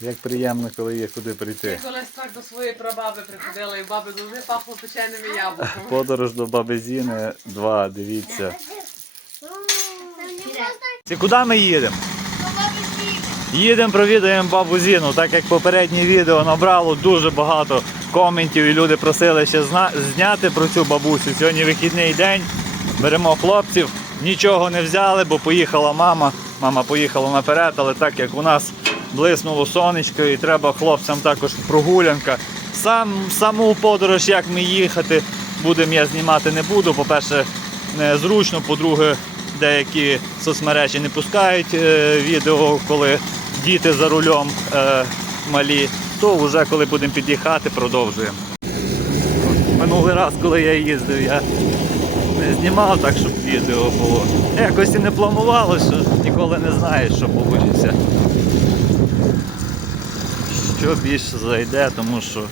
Як приємно, коли є куди прийти. Я колись так до своєї прабаби приходила, і баби завжди пахло печеними яблуками. Подорож до баби Зіни 2, дивіться. Це куди ми їдемо? Їдемо, провідаємо бабу Зіну, так як попереднє відео набрало дуже багато коментів і люди просили ще зна- зняти про цю бабусю. Сьогодні вихідний день. Беремо хлопців, нічого не взяли, бо поїхала мама. Мама поїхала наперед, але так як у нас блиснуло сонечко і треба хлопцям також прогулянка. Сам, саму подорож, як ми їхати, будемо я знімати не буду. По-перше, незручно, по-друге, деякі соцмережі не пускають е, відео, коли діти за рулем е, малі. То вже коли будемо під'їхати, продовжуємо. Минулий раз, коли я їздив, я не знімав так, щоб відео було. Якось і не планувалося, ніколи не знаєш, що вийде. Що більше зайде, тому що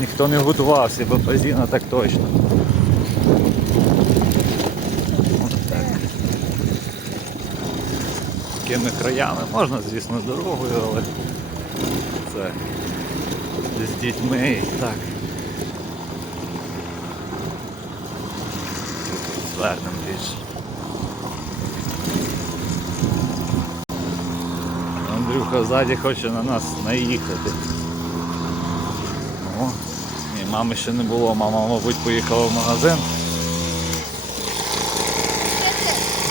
ніхто не готувався, бо Пазіна так точно. Такими краями можна, звісно, дорогою, але це з дітьми і так. Звернемо більше. Ззаді хоче на нас наїхати. О, ні, мами ще не було, мама, мабуть, поїхала в магазин.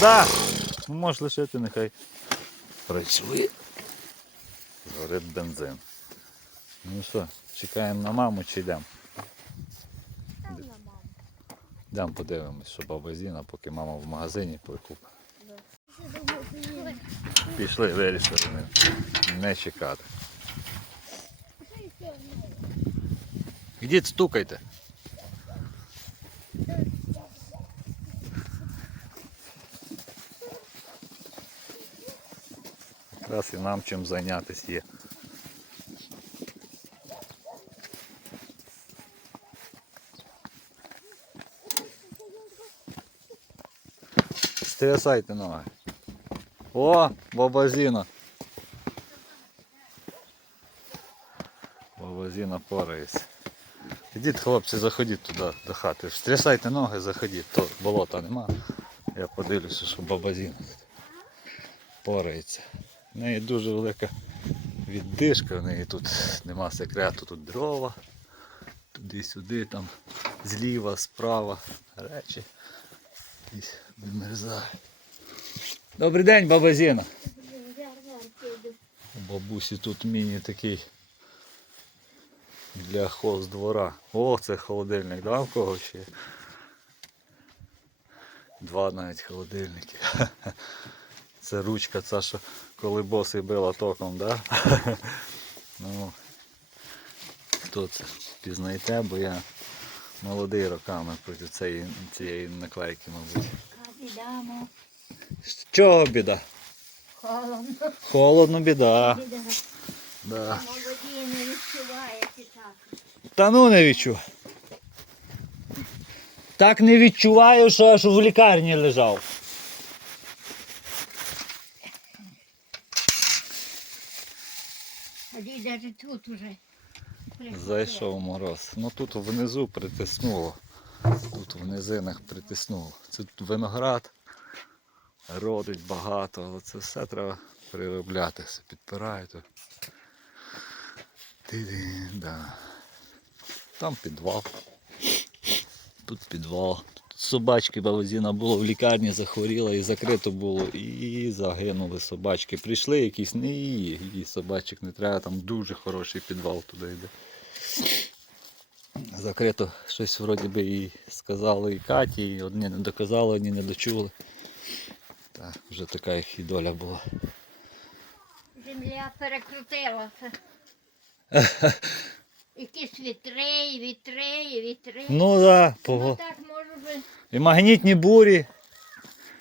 Да. Ну, можеш лишити, нехай працює. Згорить бензин. Ну що, чекаємо на маму чи йдемо? Йдемо подивимось, що баба Зіна, поки мама в магазині прикупить. Пішли, вирішили не, не чекати. Ідіть стукайте. Якраз і нам чим зайнятися є. Стрясайте ноги. О, баба Зіна. Баба Зіна порається. Ідіть, хлопці, заходіть туди до хати. Стрясайте ноги, заходіть, то болота нема. Я подивлюся, що баба Зіна порається. В неї дуже велика віддишка, в неї тут нема секрету, тут дрова. Туди-сюди, там зліва, справа речі. І вимерзає. Добрий день, баба Зіна. У бабусі тут міні такий для хоз двора. О, це холодильник, да, в кого ще? Два навіть холодильники. Це ручка, ця, що коли боси била током, да? Ну, хто це пізнайте, бо я молодий роками проти цієї, цієї наклейки, мабуть. З чого біда? Холодно. Холодно біда. Біда. Да. Молоді не відчуваєте так. Та ну не відчуваю. Так не відчуваю, що аж в лікарні лежав. Навіть тут уже. Зайшов мороз. Ну тут внизу притиснуло. Тут в низинах притиснуло. Це тут виноград. Родить багато, але це все треба приробляти. Все підпирають. то. Да. Там підвал. Тут підвал. Тут собачки бабузіна було в лікарні, захворіла і закрито було, і загинули собачки. Прийшли якісь, не її собачок не треба, там дуже хороший підвал туди йде. Закрито щось вроді би і сказали і Каті, і одні не доказали, одні не дочули. Так, вже така їх і доля була. Земля перекрутилася. Якісь вітри, вітри, вітри. Ну так, Ну так може би і магнітні бурі.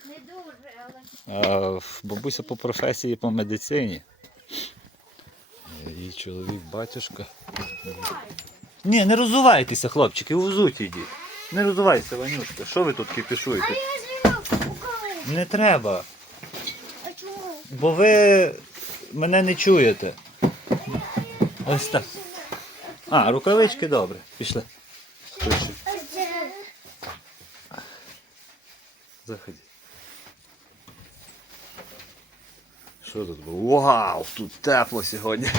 не дуже, але А, бабуся по професії по медицині. Її чоловік, батюшка. Ні, не розувайтеся, хлопчики, у взуті йдіть. Не розувайся, Ванюшка. Що ви тут кипішуєте? я знімав у кого? Не треба. А чому? Бо ви мене не чуєте. Ось так. А, рукавички добре. Пішли. Пішли. Заходи. Що тут було? Вау, тут тепло сьогодні.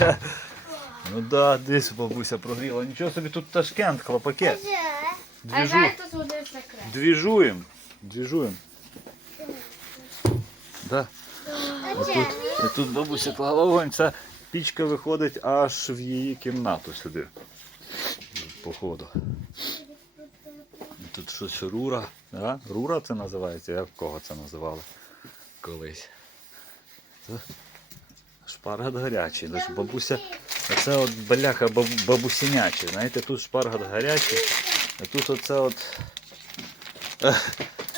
Ну да, десь бабуся прогріла. Нічого собі тут Ташкент, хлопаки. Двіжу. тут один секрет. Двіжуєм. Двіжуєм. Да. Отут, отут бабуся клала вогонь. Ця пічка виходить аж в її кімнату сюди. Походу. Тут щось рура. Да? Рура це називається? Як кого це називали колись? Це шпаргат гарячий. Бабуся. Оце от бляха бабусінячий. Знаєте, тут шпаргат гарячий, а тут оце от.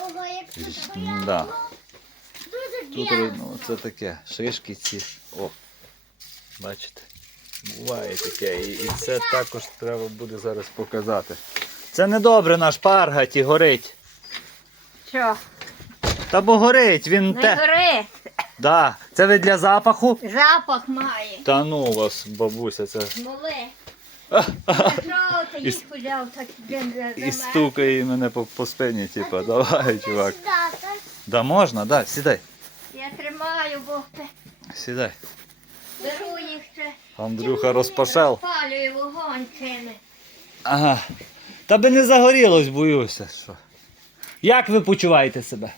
Ого, як Да. Тут ну, це таке, шишки ці. О, бачите? Буває таке. І, і це також треба буде зараз показати. Це не добре на шпаргаті горить. Що? Та бо горить, він Не те. гори. Да. Це ви для запаху? Запах має. Та ну у вас, бабуся, це. Моли. Що ти І їх взяв так день за І стукає мене по, по спині, типа, давай, чувак. Да можна, да, сідай. Я тримаю, бо Сідай. беру їх ще. Андрюха розпашав. Розпалюю вогонь цими. Ага. Та би не загорілось, боюся. Що. Як ви почуваєте себе?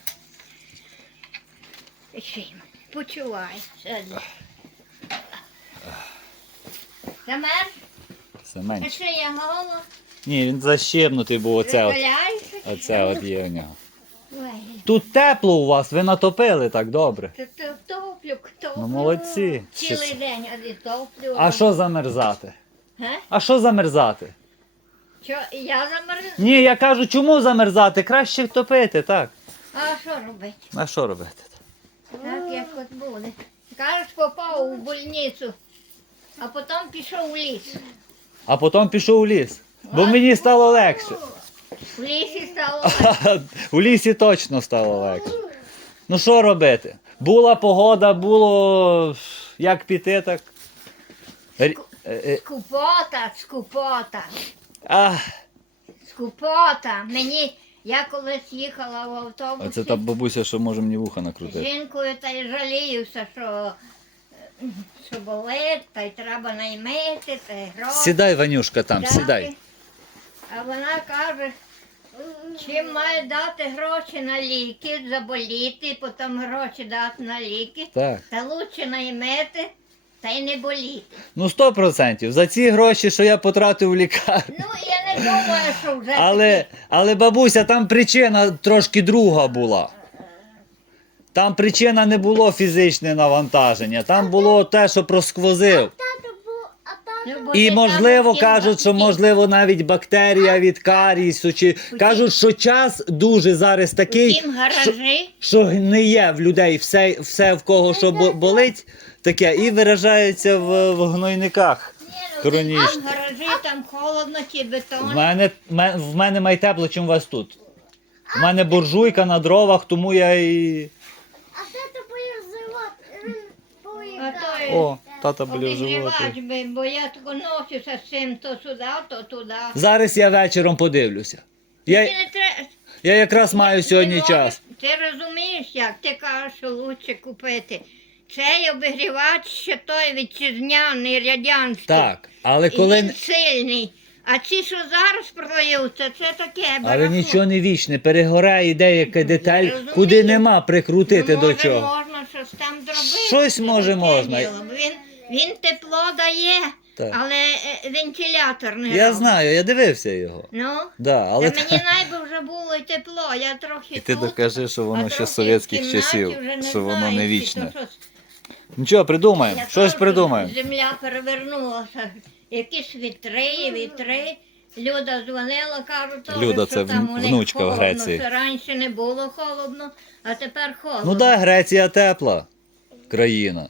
Чим? Почувай. Сьогодні. Замер? Менше. що я голос? Ні, він защебнутий був оце от. Оце от є у нього. Тут тепло у вас, ви натопили так добре. то то топлю, топлю. Ну, молодці. Цілий день один топлю. А що замерзати? Га? А що замерзати? Що, я замерзла? Ні, я кажу, чому замерзати? Краще топити, так. А що робити? А що робити? Так як от буде. Кажеш, попав у больницю, а потім пішов у ліс. А потім пішов у ліс. Бо мені стало легше. В лісі стало. У лісі точно стало легше. Ну що робити? Була погода, було як піти, так. Р- е, е, Скупота, скупота, скупота. Мені, я колись їхала в автобусі оце та бабуся, що може мені вуха з накрутити. жінкою та й жаліюся, що, е, що болить, та й треба наймити, та й гроші. Сідай, Ванюшка, там, дати. сідай. А вона каже, чим має дати гроші на ліки, заболіти, потім гроші дати на ліки, Так. та лучше наймити, та й не боліти. Ну, сто процентів. За ці гроші, що я потратив в лікарню. Ну, я не думаю, що вже Але, але бабуся, там причина трошки друга була. Там причина не було фізичне навантаження, там було те, що просквозив. І можливо кажуть, що можливо навіть бактерія від карісу. Чи кажуть, що час дуже зараз такий, що, що не є в людей все, все в кого що болить, таке, і виражається в, в гнойниках. Ні, Хронічно. Там гаражі, там холодно, ті В мене, в мене має тепло, чим у вас тут. У мене буржуйка на дровах, тому я і. А це. А то й О, тата болів обігрівач би, бо я тако носюся з цим то сюди, то туди. Зараз я вечором подивлюся. Я, Ти не тре- я якраз маю Ти сьогодні можеш- час. Ти розумієш, як ти кажеш, що краще купити. Цей обігрівач ще той вітчизняний, радянський. Так, але І коли. Він сильний. А ці, що зараз продаються, це таке Але барахло. нічого не вічне, перегорає деяка деталь, розумію. куди нема прикрутити ну, до може, чого. можна щось там зробити. Щось, може, таке можна. діло. Він, він тепло дає, Так. але е, вентилятор не Я робить. знаю, я дивився його. Ну, Да, але Та мені найби вже було тепло, я трохи І ти тут, докажи, що а воно ще трохи з совєтських кімнаті часів, вже не що воно знаю, не чи вічне. то щось. Нічого, придумаємо, Я щось кажу, придумаємо. Земля перевернулася. Якісь вітри, вітри. Люда дзвонила, кажу, теж, Люда, що це там вн- у них внучка в холодно, Греції. що раніше не було холодно, а тепер холодно. Ну так, да, Греція тепла країна.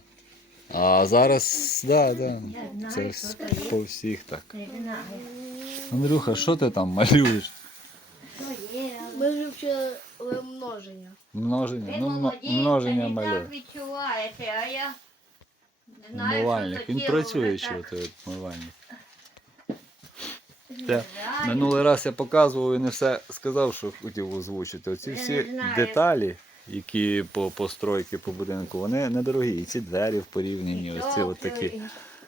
А зараз, да, да. Це по всіх так. Андрюха, що ти там малюєш? Ми вчили множення. Множення. Ну, м- множення малює. відчуваєте, а я Знаю, що Умивальник. то Він працює ще той умивальник. Те, минулий раз я показував і не все сказав, що хотів озвучити. Оці всі деталі, які по постройки по будинку, вони недорогі. І ці двері в порівнянні, ось ці от такі.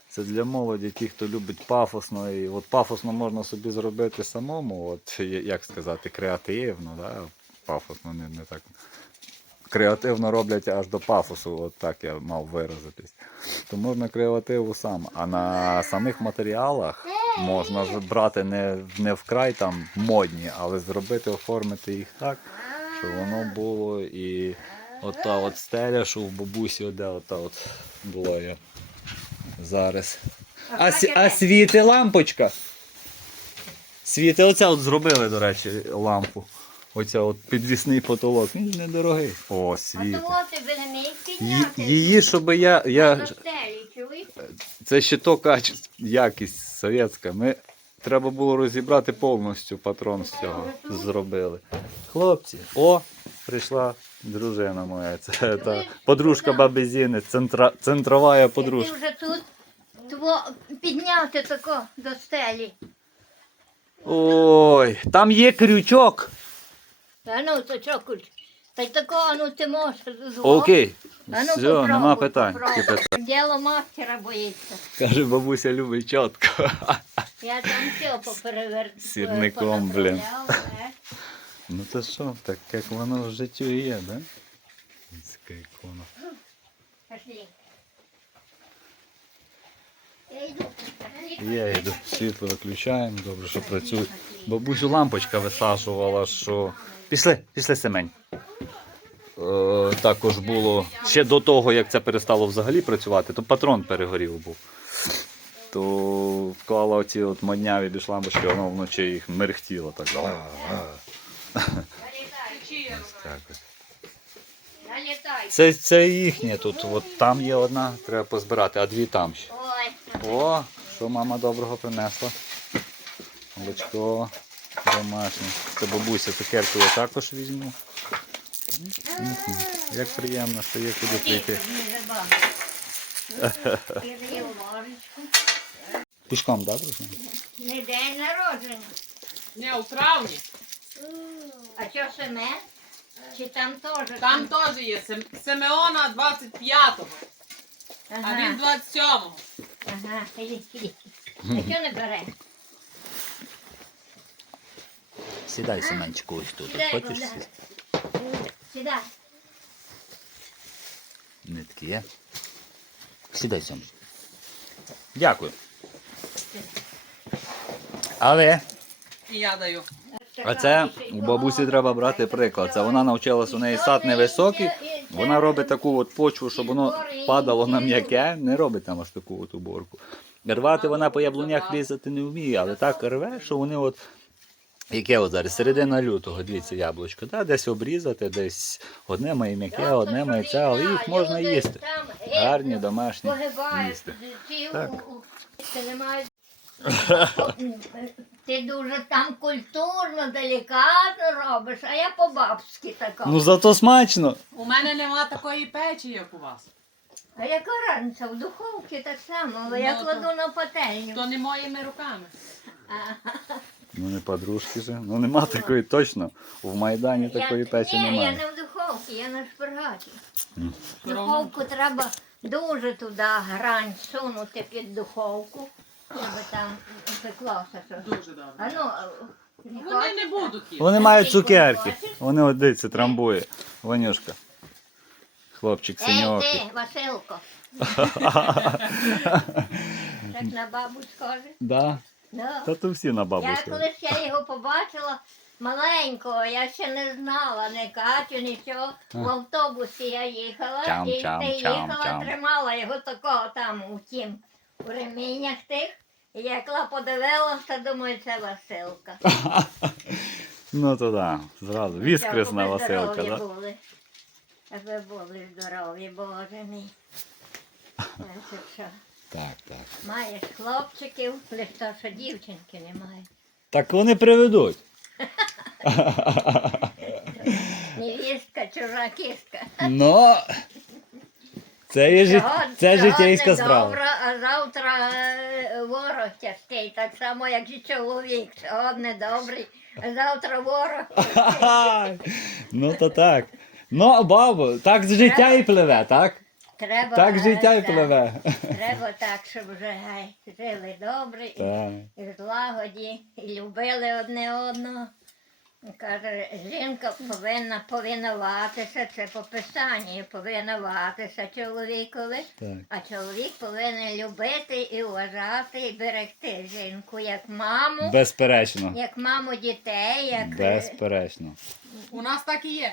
Це для молоді, ті, хто любить пафосно. І от пафосно можна собі зробити самому, от як сказати, креативно, да? пафосно не, не так. Креативно роблять аж до пафосу, от так я мав виразитись. То можна креативу сам. А на самих матеріалах можна брати не, не вкрай там модні, але зробити, оформити їх так, щоб воно було і ота от стеля, що в бабусі, де ота от була я зараз. А, а світи лампочка. Світи, оця от зробили, до речі, лампу. Оця от підвісний потолок. Він ж недорогий. О, світи. Ї- Її, щоб я. я це ще то качество, якість совєтська. Ми треба було розібрати повністю патрон з цього. Зробили. Хлопці, о, прийшла дружина моя. Це та подружка баби Зіни, центра, центрова Ти подружка. вже тут тво, підняти тако до стелі. Ой, там є крючок. А ну, то що куль? Та й такого, ну ти можеш з Окей. А ну, Все, попробуй, нема питань. попробуй. Питання? Діло мастера боїться. Каже, бабуся любить чітко. Я там все поперевертала. Сірником, блін. Ну то що, так як воно в життю і є, да? Ось ікона. Пошли. Я йду. Я йду, світло виключаємо, добре, що працює. Бабусю лампочка висаджувала, що. Пішли, пішли Семень. Також було ще до того, як це перестало взагалі працювати, то патрон перегорів був. То вклала оці от модняві більш лампочки, воно вночі їх мерехтіло так. так Це, це їхнє тут. От там є одна, треба позбирати, а дві там ще. О, що мама доброго принесла. Молочко домашнє. Це бабуся цукерку я також візьму. Як приємно, що є куди прийти. Пішком, так, друзі? Не день народження. Не, у травні. А що Семен? Чи там теж? Там теж є Сем- Симеона 25-го, а він 27-го. ага. А що не бере? Сідай, Семенчику, ось тут. Хочеш сісти? Сідай. Нитки є. Сідай, Сем. Дякую. Але І я даю. А це у бабусі треба брати приклад. Це вона навчилась у неї сад невисокий. Вона робить таку от почву, щоб воно падало на м'яке, не робить там аж таку от уборку. Рвати вона по яблунях різати не вміє, але так рве, що вони от. Яке от зараз середина лютого, дивіться, яблучко, да? десь обрізати, десь одне має м'яке, одне має це, але їх можна їсти. Гарні, домашні їсти. Так. Ти дуже там культурно, делікатно робиш, а я по-бабськи така. Ну зато смачно. У мене нема такої печі, як у вас. А яка разниця? В духовці так само, але я Ну, кладу то- на пательню. То не моїми руками. Ну не подружки же. Ну нема такої точно. В Майдані такої печі ні, я не в духовці, я на шпаргаті. В Духовку треба дуже туди грань сунути під духовку, щоб там пеклося щось. Дуже добре. А ну, не Вони не будуть їсти. Вони мають цукерки. Вони от дивіться, трамбує. Ванюшка. Хлопчик Ей, ти, Василко. Так на бабу схоже. Да. Да. Та то всі на Я колись я його побачила маленького, я ще не знала ні Катю, нічого. В автобусі я їхала Чам, і чам, ти чам, їхала, чам. тримала його такого там у тім у реміннях тих. І я подивилася, думаю, це Василка. Ну то да, зразу. Віскресна Щоб ви Василка, здорові да? були. Щоб ви були здорові, Боже мій. Значить, що, Так, так. Маєш хлопчиків, лише то, що дівчинки немає. Так вони приведуть. Невістка, чужа кістка. Ну. Це є жит... Сьогодні- це сьогодні життєйська справа. добре, а завтра е, ворог тяжкий, так само, як і чоловік. Сьогодні добрий, а завтра ворог. Ха-ха. Ну то так. Ну, бабу, так життя і пливе, так? Треба, Так життя е, пливе. Треба так, щоб вже гай, жили добре, і, і злагоді, і любили одне одного. Каже, жінка повинна повинуватися, це по писанні, повинуватися чоловікові, Так. а чоловік повинен любити і вважати, і берегти жінку як маму, Безперечно. як маму дітей, як Безперечно. У нас так і є.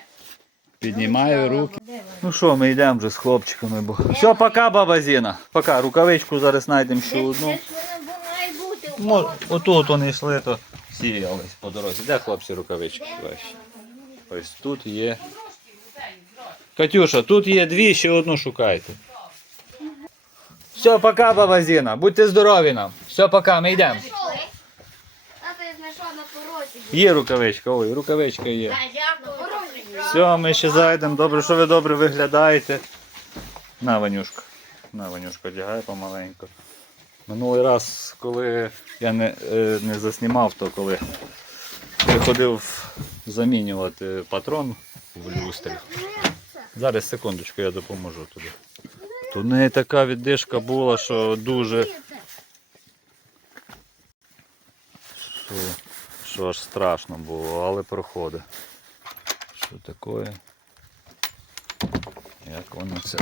Піднімаю руки. Ну що, ми йдемо вже з хлопчиками, бо. Все, пока, баба Зіна. Пока. Рукавичку зараз знайдемо ще одну. отут вони йшли, то сіялись по дорозі. Де хлопці рукавички ваші? Ось тут є. Катюша, тут є дві, ще одну шукайте. Все, пока, баба Зіна. Будьте здорові нам. Все, пока, ми йдемо. Є рукавичка, ой, рукавичка є. Все, ми ще зайдемо. Добре, що ви добре виглядаєте. На, Ванюшка. На, Ванюшка, одягай помаленьку. Минулий раз, коли я не, е, не заснімав, то коли приходив замінювати патрон в люстрі. Зараз секундочку, я допоможу туди. То в неї така віддишка була, що дуже. Що, що аж страшно було, але проходить. Що таке? Як воно це?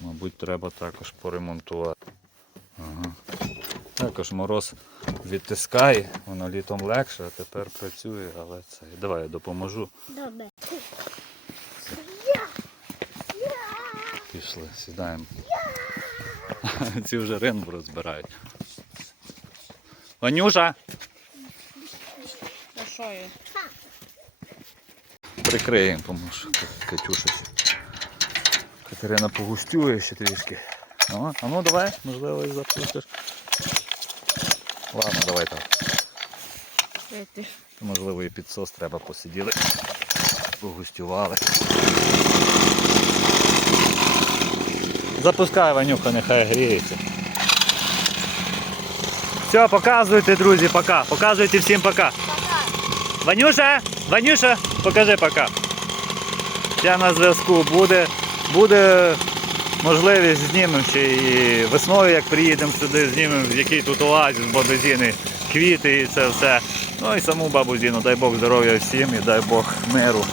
Мабуть, треба також поремонтувати. Ага. Також мороз відтискає, воно літом легше, а тепер працює, але це. Давай я допоможу. Добре. Пішли, сідаємо. Ці вже ринбу розбирають. Ванюша! Та? Прикриємо, тому що Катюша. Катерина погустює ще трішки. О, а ну давай, можливо, і запустиш. Ладно, давай так. Можливо, і підсос треба посиділи. Погустювали. Запускай, Ванюха, нехай гріється. Все, показуйте, друзі, пока. Показуйте всім пока. Ванюша! Ванюша, покажи пока. Я на зв'язку буде. Буде можливість знімемо ще і весною, як приїдемо сюди, знімемо, який тут оазіс бабузіни, квіти і це все. Ну і саму бабу Зіну, дай Бог здоров'я всім і дай Бог миру.